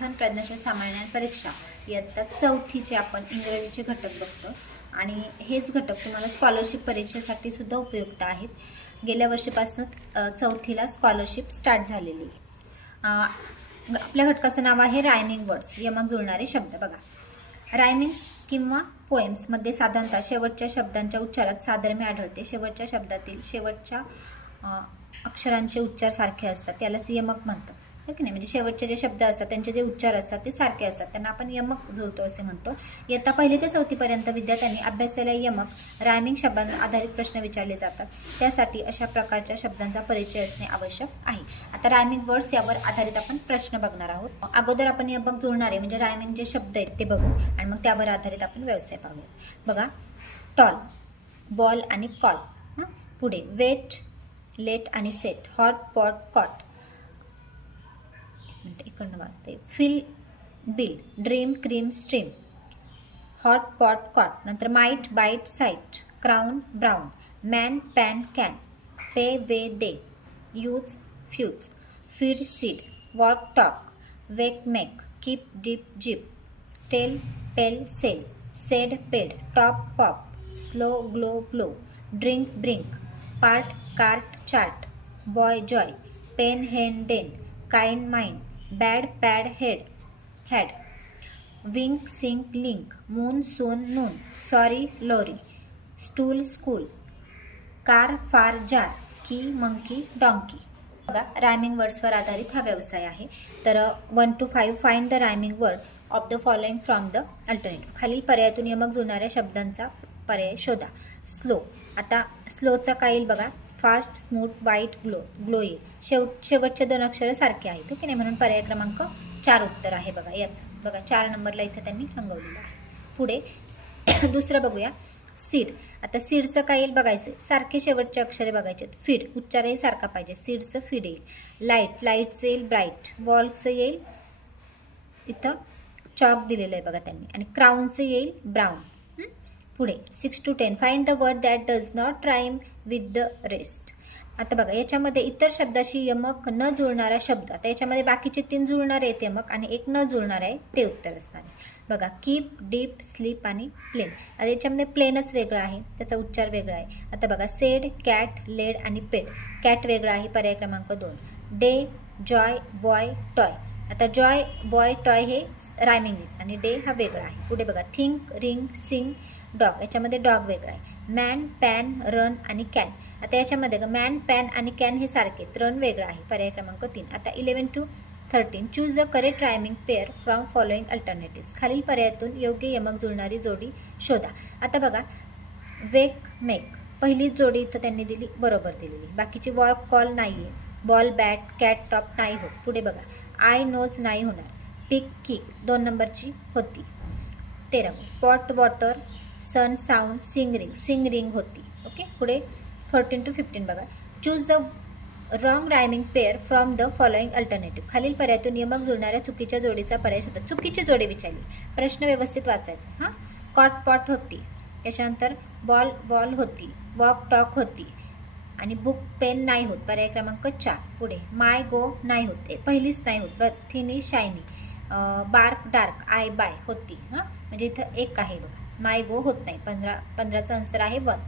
मंथन प्रज्ञाशोध सामान्य परीक्षा इयत्ता 4थीचे आपण इंग्रजीचे घटक बघतो आणि हेच घटक तुम्हाला स्कॉलरशिप परीक्षेसाठी सुद्धा उपयुक्त आहेत. गेल्या वर्षीपासून 4थीला स्कॉलरशिप स्टार्ट झालेली आहे. आपल्या घटकाचं नाव आहे रायमिंग वर्ड्स, यमक जुळणारे शब्द. बघा, रायमिंग्स किंवा पोएम्समध्ये साधारणतः शेवटच्या शब्दांच्या उच्चारात साधर्म्य आढळते. शेवटच्या शब्दातील शेवटच्या अक्षरांचे उच्चार सारखे असतात, त्यालाच यमक म्हणतात, हो की नाही. म्हणजे शेवटचे जे शब्द असतात त्यांचे जे उच्चार असतात ते सारखे असतात, त्यांना आपण यमक जुळतो असे म्हणतो. इयत्ता 1 ते 4 पर्यंत विद्यार्थ्यांनी अभ्यासाला यमक रायमिंग शब्दांवर आधारित प्रश्न विचारले जातात. त्यासाठी अशा प्रकारच्या शब्दांचा परिचय असणे आवश्यक आहे. आता रायमिंग वर्ड्स यावर आधारित आपण प्रश्न बघणार आहोत. अगोदर आपण यमक जुळणारे म्हणजे रायमिंग जे शब्द आहेत ते बघू आणि मग त्यावर आधारित आपण व्यवसाय पाहूयात. बघा, टॉल, बॉल आणि कॉल. पुढे वेट, लेट आणि सेट, हॉट, पॉट, कॉट. इकडनं वाजते. Fill, bill, dream, cream, stream, hot, pot, cot. नंतर might, bite, site, crown, brown, man, pan, can, pay, way, day, use, fuse, feed, seed, walk, talk, wake, make, keep, deep, jeep, tale, pale, sale, said, paid, top, pop, slow, glow, glow, drink, brink, part, cart, chart, boy, joy, pen, hen, den, kind, mind, bad, pad, head, had, wink, sink, link, moon, soon, noon, sorry, lorry, stool, school, car, far, jar, key, monkey, donkey. बघा, rhyming वर्ड्सवर आधारित हा व्यवसाय आहे. तर 1 to 5 find the rhyming word of the following from the alternative. खालील पर्यायातून यमक जुळणाऱ्या शब्दांचा पर्याय शोधा. स्लो, आता स्लोचा काय येईल बघा, fast, smooth, white, glow, glowy. शेवटचे 2 अक्षरं सारखे आहेत, की नाही, म्हणून पर्याय क्रमांक 4 उत्तर आहे. बघा याचं, बघा 4 नंबरला इथं त्यांनी रंगवलेलं आहे. पुढे दुसरं बघूया, सीड. आता सीडचं काय येईल बघायचं, सारखे शेवटचे अक्षरे बघायचे. फीड, उच्चारही सारखा पाहिजे, सीडचं फीड येईल. लाईट, लाईटचं येईल ब्राईट. बॉलचं येईल इथं चॉक दिलेलं आहे बघा त्यांनी, आणि क्राऊनचं येईल ब्राऊन. पुढे 6 to 10 find the word that does not rhyme with the rest. आता बघा, याच्यामध्ये इतर शब्दाशी यमक न जुळणारा शब्द. आता याच्यामध्ये बाकीचे 3 जुळणारे आहेत यमक आणि 1 न जुळणार आहे, ते उत्तर असणार आहे. बघा, कीप, डीप, स्लीप आणि प्लेन. आता याच्यामध्ये प्लेनच वेगळं आहे, त्याचा उच्चार वेगळा आहे. आता बघा, सेड, कॅट, लेड आणि पेड. कॅट वेगळा आहे, पर्याय क्रमांक 2. Day, Joy, boy, toy. आता जॉय, बॉय, टॉय हे रायमिंग आहेत आणि डे हा वेगळा आहे. पुढे बघा, थिंक, रिंग, सिंग, डॉग. याच्यामध्ये डॉग वेगळा आहे. मॅन, पॅन, रन आणि कॅन. आता याच्यामध्ये मॅन, पॅन आणि कॅन हे सारखे, रन वेगळा आहे, पर्याय क्रमांक 3. आता 11 to 13 choose the correct rhyming pair from following alternatives. खालील पर्यायातून योग्य यमक जुळणारी जोडी शोधा. आता बघा, वेक, मेक, पहिलीच जोडी इथं त्यांनी दिली, बरोबर दिलेली. बाकीची वॉक, कॉल नाही आहे. बॉल, बॅट, कॅट, टॉप नाही होत. पुढे बघा, आय, नोज नाही होणार. पिक, किक 2 नंबरची होती. 13 पॉट, वॉटर, सन, साऊंड, सिंग, रिंग होती. ओके. पुढे 14 to 15 बघा, choose the wrong rhyming pair from the following alternative. खालील पर्यायातून यमक जुळणाऱ्या चुकीच्या जोडीचा पर्याय शोधा. चुकीची जोडी विचारली, प्रश्न व्यवस्थित वाचायचा. हां, कॉट, पॉट होती. त्याच्यानंतर बॉल, बॉल होती. वॉक, टॉक होती. आणि बुक, पेन नाही होत, पर्याय क्रमांक 4. पुढे माय, गो नाही होत, पहिलीच नाही होत. बथिनी, shiny. Bark, dark, eye, bye होती. हां, म्हणजे इथं 1 आहे बघा, माय, गो होत नाही. 15चं आन्सर आहे 1.